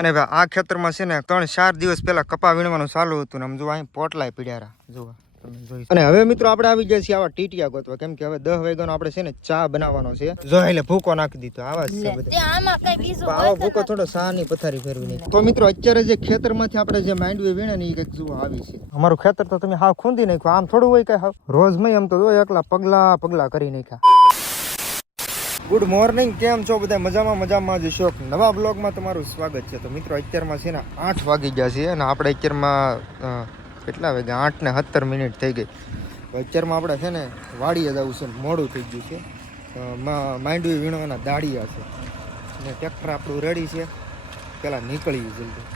અને ભાઈ આ ખેતરમાં છે ને 3-4 દિવસ પહેલા કપા વીણવાનું ચાલુ હતું ને આમ જો અહીં પોટલાય પડ્યા જો તમે જોઈ. અને હવે મિત્રો આપણે આવી ગયા છીએ આવા ટીટિયા ગોતવા, કેમ કે હવે 10 વાગ્યાનો આપણે છે ને ચા બનાવવાનો છે. જો એટલે ભૂકો નાખી દીધો. આવા જ છે બધા. આમાં કઈ બીજું આવો ભૂકો થોડો સાની પથારી ફેરવી નહીં. તો મિત્રો અત્યારે જે ખેતરમાંથી આપણે જે માંડવી વીણે ને એ કંઈક જો આવી છે. અમારું ખેતર તો તમે હાવ ખૂંદી નાખ્યું. આમ થોડું હોય કઈ હાવ રોજ નહીં, આમ તો જો એકલા પગલા કરી નાખ્યા. ગુડ મોર્નિંગ, કેમ છો બધા? મજામાં જ શોખ નવા બ્લોગમાં તમારું સ્વાગત છે. તો મિત્રો અત્યારમાં છે ને 8 વાગી ગયા છે અને આપણે અત્યારમાં કેટલા વાગ્યા 8:17 થઈ ગઈ. અત્યારમાં આપણે છે ને વાડીએ જવું છે, મોડું થઈ ગયું છે. માંડવી વીણવાના દાડિયા છે અને ટ્રેક્ટર આપણું રેડી છે. પહેલાં નીકળીએ જલ્દી.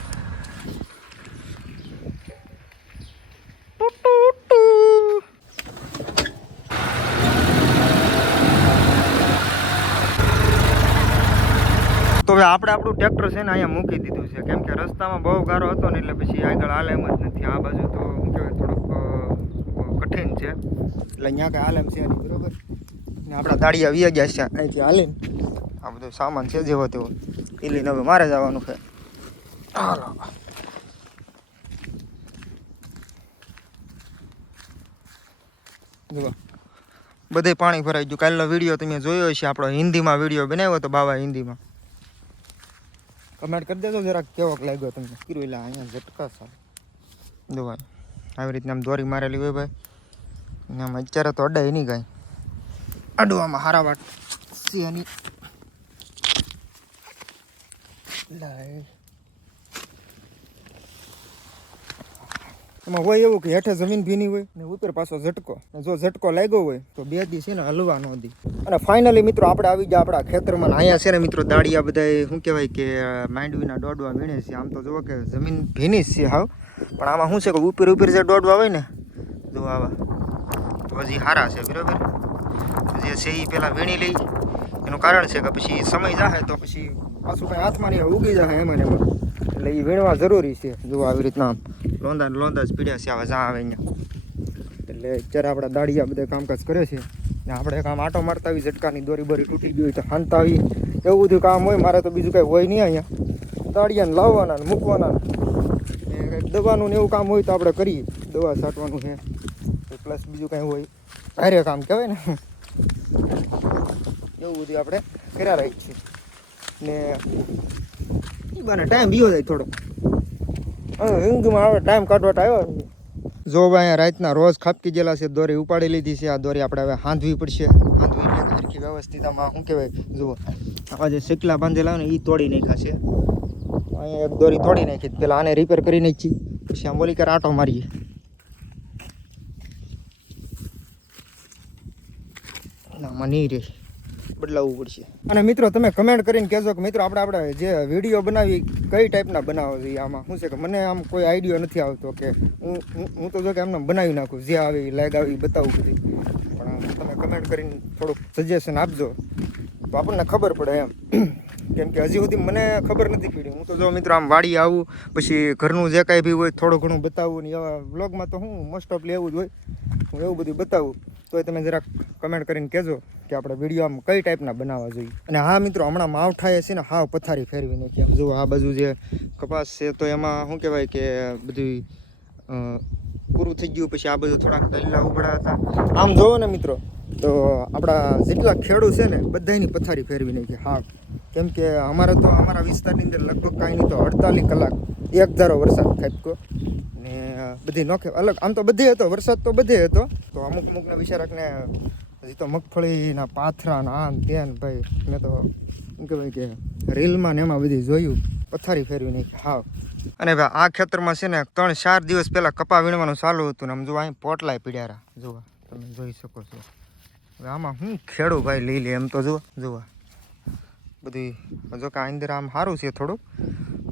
તો હવે આપણે આપણું ટ્રેક્ટર છે ને અહીંયા મૂકી દીધું છે, કેમ કે રસ્તામાં બહુ ગારો હતો ને એટલે પછી આગળ હાલે એમ જ નથી. આ બાજુ તો શું કહેવાય થોડુંક કઠિન છે એટલે અહીંયા કાંઈ હાલે એમ છે નહીં, બરાબર ને. આપણા દાડિયા વી ગયા છે અહીંથી હાલીને. આ બધો સામાન છે જેવો તેવો એ લઈને હવે મારે જવાનું છે. હાલો જુઓ બધે પાણી ભરાઈ ગયું. કાલનો વિડીયો તમે જોયો છે, આપણો હિન્દીમાં વિડીયો બનાવ્યો હતો બાવા હિન્દીમાં. કમેન્ટ કરી દેજો જરાક કેવોક લાગ્યો તમને. કિરુલા અહીંયા ઝટકા સાહેબ જો ભાઈ આવી રીતના આમ દોરી મારેલી હોય ભાઈ. આમ અત્યારે તો અડાય નહીં કાંઈ. અડવામાં હારા વાટ છે એની. એમાં હોય એવું કે હેઠે જમીન ભીની હોય ને ઉપર પાછો ઝટકો. જો ઝટકો લાગ્યો હોય તો 2 દી છે ને હલવા ન દી. અને ફાઇનલી મિત્રો આપણે આવી ગયા આપણા ખેતરમાં. અહીંયા છે ને મિત્રો દાડિયા બધા શું કહેવાય કે માંડવીના દોડવા વીણે છે. આમ તો જુઓ કે જમીન ભીની જ છે હાવ, પણ આમાં શું છે કે ઉપર જે દોડવા હોય ને જો આવા તો હજી સારા છે, બરાબર. જે છે એ પહેલાં વીણી લઈ. એનું કારણ છે કે પછી સમય જાય તો પછી પાછું કંઈ હાથમાં નહીં ઉગી જાય એમાં ને એમાં, એટલે એ વીણવા જરૂરી છે. જો આવી રીતના લોંદા જ પીડ્યા છે આવા જા આવે અહીંયા. એટલે અત્યારે આપણા દાડિયા બધા કામકાજ કરે છે ને આપણે કામ આટો મારતા આવી. ઝટકાની દોરી બોરી તૂટી ગઈ હોય તો હાંતા આવી, એવું બધું કામ હોય. મારે તો બીજું કાંઈ હોય નહીં અહીંયા. દાડિયાને લાવવાના ને મૂકવાના ને કંઈક દવાનું ને એવું કામ હોય તો આપણે કરીએ. દવા છાંટવાનું છે પ્લસ બીજું કાંઈ હોય ભારે કામ કહેવાય ને, એવું બધું આપણે કર્યા રહી છીએ. ને એ બાને ટાઈમ બીજો જાય થોડો. હિંગમાં આવે ટાઈમ કાઢવા આવ્યો. જો ભાઈ અહીંયા રાતના રોજ ખાપકી ગયેલા છે. દોરી ઉપાડી લીધી છે. આ દોરી આપણે હવે હાંધવી પડશે. હાંધવી સરખી વ્યવસ્થિત આમાં શું કહેવાય જુઓ આવા જે શેકલા બાંધેલા ને એ તોડી નાખ્યા છે. અહીંયા એક દોરી તોડી નાખી, પેલા આને રિપેર કરી નાખી, પછી આમ બોલી કરે આટો મારીએ. આમાં નહીં રહે, બદલાવવું પડશે. અને મિત્રો તમે કમેન્ટ કરીને કહેજો કે મિત્રો આપણે જે વિડીયો બનાવી કઈ ટાઈપના બનાવો જોઈએ. આમાં શું છે કે મને આમ કોઈ આઈડિયો નથી આવતો કે હું તો જો કે એમને બનાવી નાખું, જે આવે લાઈક આવી બતાવું બધી. પણ તમે કમેન્ટ કરીને થોડુંક સજેશન આપજો તો આપણને ખબર પડે એમ. કેમ કે હજી સુધી મને ખબર નથી પડી. હું તો જો મિત્રો આમ વાડી આવું પછી ઘરનું જે કાંઈ બી હોય થોડું ઘણું બતાવું ને એવા વ્લોગમાં તો હું મોસ્ટ ઓફલી એવું જ હોય. હું એવું બધું બતાવું તો તમે જરાક કમેન્ટ કરીને કહેજો કે આપણે વિડીયો આમ કઈ ટાઈપના બનાવવા જોઈએ. અને હા મિત્રો હમણાં માવઠાએ છે ને હાવ પથારી ફેરવી નાખી. જો આ બાજુ જે કપાસ છે તો એમાં શું કહેવાય કે બધું પૂરું થઈ ગયું. પછી આ બધું થોડાક તૈલા ઉભડા હતા. આમ જોવો ને મિત્રો તો આપણા જેટલા ખેડૂત છે ને બધાની પથારી ફેરવી નાખી હાવ. કેમ કે અમારે તો અમારા વિસ્તારની અંદર લગભગ કાંઈ નહીં તો 48 કલાક એક ધારો વરસાદ ખાબક્યો ને બધી નોખે અલગ. આમ તો બધે હતો વરસાદ, તો બધે હતો. તો અમુકના વિચારકને હજી તો મગફળીના પાથરા આમ તેન ભાઈ મેં તો શું કહેવાય કે રીલમાં ને એમાં બધી જોયું પથારી ફેરવી નાખી હાવ. અને ભાઈ આ ખેતરમાં છે ને 3-4 દિવસ પહેલાં કપા વીણવાનું ચાલુ હતું ને આમ જો અહીં પોટલાય પીડ્યા જુઓ તમે જોઈ શકો છો. હવે આમાં હું ખેડું ભાઈ લઈ લે એમ તો જુઓ બધી. જો કે અંદર આમ સારું છે થોડુંક,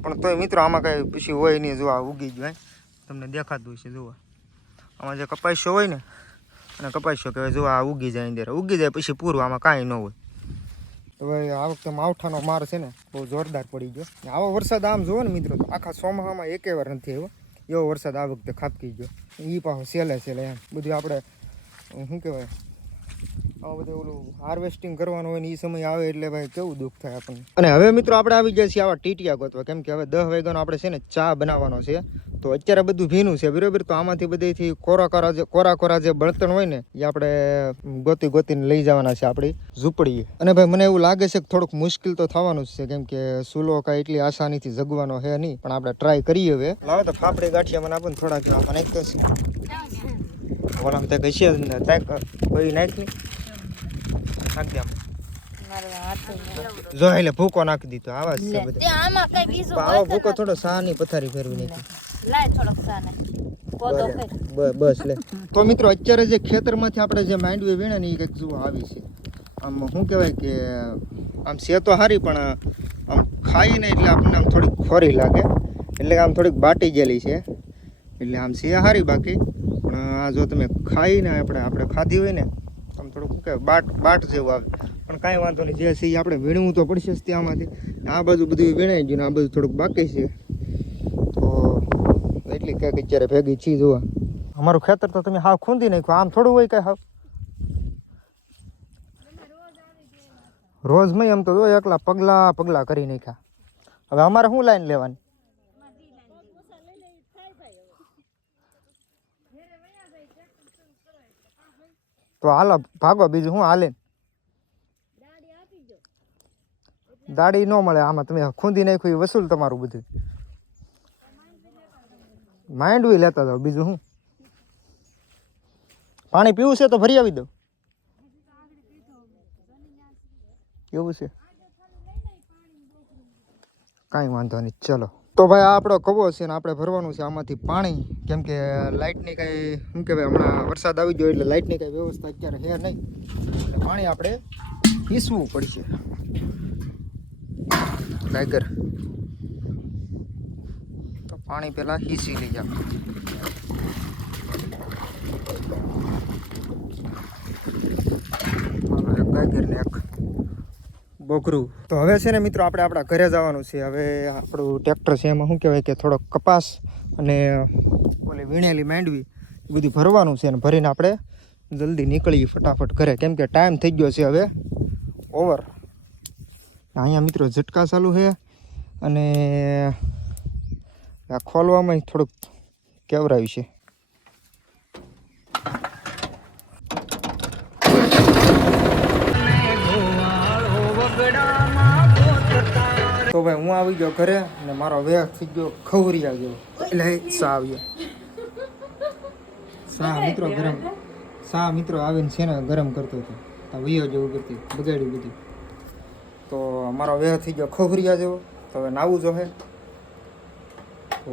પણ તોય મિત્રો આમાં કાંઈ પછી હોય નહીં. જો આ ઉગી ગયું તમને દેખાતું છે. જુઓ આમાં જે કપાસ્યો હોય ને અને કપાસ્યો કહેવાય. જો આ ઉગી જાય અંદર, ઉગી જાય પછી પૂરું, આમાં કાંઈ ન હોય. તો ભાઈ આ વખતે માવઠાનો માર છે ને બહુ જોરદાર પડી ગયો. આવો વરસાદ આમ જુઓ ને મિત્રો તો આખા ચોમાસામાં એકે વાર નથી આવ્યો એવો વરસાદ આ વખતે ખાબકી ગયો. એ પાછો સેલે એમ બધું આપણે શું કહેવાય આમાં બધું ઓલું હાર્વેસ્ટિંગ કરવાનું હોય ને એ સમય આવે એટલે ભાઈ કેવું દુઃખ થાય આપણને. અને હવે મિત્રો આપણે આવી ગયા છીએ આવા ટીટિયા ગોતવા, કેમ કે હવે 10 વાગ્યાનો આપણે છે ને ચા બનાવવાનો છે. તો અત્યારે બધું ભીનું છે બરાબર. તો આમાંથી બધેથી કોરા જે બળતણ હોય ને એ આપણે ગોતીને લઈ જવાના છે આપણી ઝૂંપડીએ. અને ભાઈ મને એવું લાગે છે કે થોડુંક મુશ્કેલ તો થવાનું જ છે, કેમ કે સૂલો કાંઈ એટલી આસાનીથી જગવાનો છે નહીં, પણ આપણે ટ્રાય કરીએ. હવે લાવો તો ફાફડી ગાંઠિયા મને આપો ને થોડાક આમાં નાખતો છે. ઓલા તે કઈ છે કોઈ નાખ દે જો એટલે ભૂકો નાખી દીધો. આવા જ છે બધા. આવો ભૂકો થોડો સાની પથારી ફેરવી નાખી બસ લે. તો મિત્રો અત્યારે જે ખેતરમાંથી આપણે જે માંડવી વીણે ને એ કંઈક જુઓ આવી છે. આમ શું કહેવાય કે આમ છે તો સારી, પણ આમ ખાઈને એટલે આપણને આમ થોડીક ખોરી લાગે, એટલે આમ થોડીક બાટી ગયેલી છે. એટલે આમ છે સારી, બાકી પણ આ જો તમે ખાઈને આપણે ખાધી હોય ને આમ થોડુંક શું કહેવાય બાટ જેવું આવે. પણ કાંઈ વાંધો નહીં, જે છે એ આપણે વીણવું તો પડશે જ ત્યાંમાંથી. આ બાજુ બધું વીણાઈ ગયું ને આ બધું થોડુંક બાકી છે. તો એટલી ક્યાંક અત્યારે ભેગી ચીજ જોવા. અમારું ખેતર તો તમે હાવ ખૂંદી નાખ્યું. આમ થોડું હોય કાંઈ હાવ રોજ નહીં, એમ તો જો એકલા પગલા કરી નાખ્યા. હવે અમારે શું લાઈન લેવાની? તો હાલો ભાગો, બીજું શું હાલે. દાડી ન મળે આમાં, તમે ખૂંદી નાખ્યું એ વસૂલ તમારું બધું. માંડવી લેતા જાઓ, બીજું શું. પાણી પીવું છે તો ભરી આવી દો. એવું છે, કાંઈ વાંધો નહીં, ચલો. તો ભાઈ આ આપણો કવો છે ને આપણે ભરવાનું છે આમાંથી પાણી, કેમ કે લાઇટની કાંઈ શું કહેવાય, હમણાં વરસાદ આવી ગયો એટલે લાઇટની કાંઈ વ્યવસ્થા અત્યારે છે નહીં, એટલે પાણી આપણે પીસવું પડશે. ટાઈગર તો પાણી પહેલાં હીસી લઈ જાવ. ટાઈગરને એક બોકરું. તો હવે છે ને મિત્રો આપણે આપણા ઘરે જવાનું છે. હવે આપણું ટ્રેક્ટર છે એમાં શું કહેવાય કે થોડોક કપાસ અને ઓલી વીણેલી માંડવી બધું ભરવાનું છે, અને ભરીને આપણે જલ્દી નીકળીએ ફટાફટ ઘરે, કેમ કે ટાઈમ થઈ ગયો છે હવે ઓવર. અહીંયા મિત્રો ઝટકા ચાલુ છે અને આ ખોલવામાં થોડુંક કેવરાયું છે. તો ભાઈ હું આવી ગયો ઘરે અને મારો વેહ થઈ ગયો ખવરિયા ગયો, એટલે સા આવ્યો. સા મિત્રો આવીને છે ને ગરમ કરતો હતો, તો વૈયો જેવું કરતી બગાડ્યું બધું. તો મારો વેહ થઈ ગયો ખવરિયા જેવો. તો હવે નાવું જો હે તો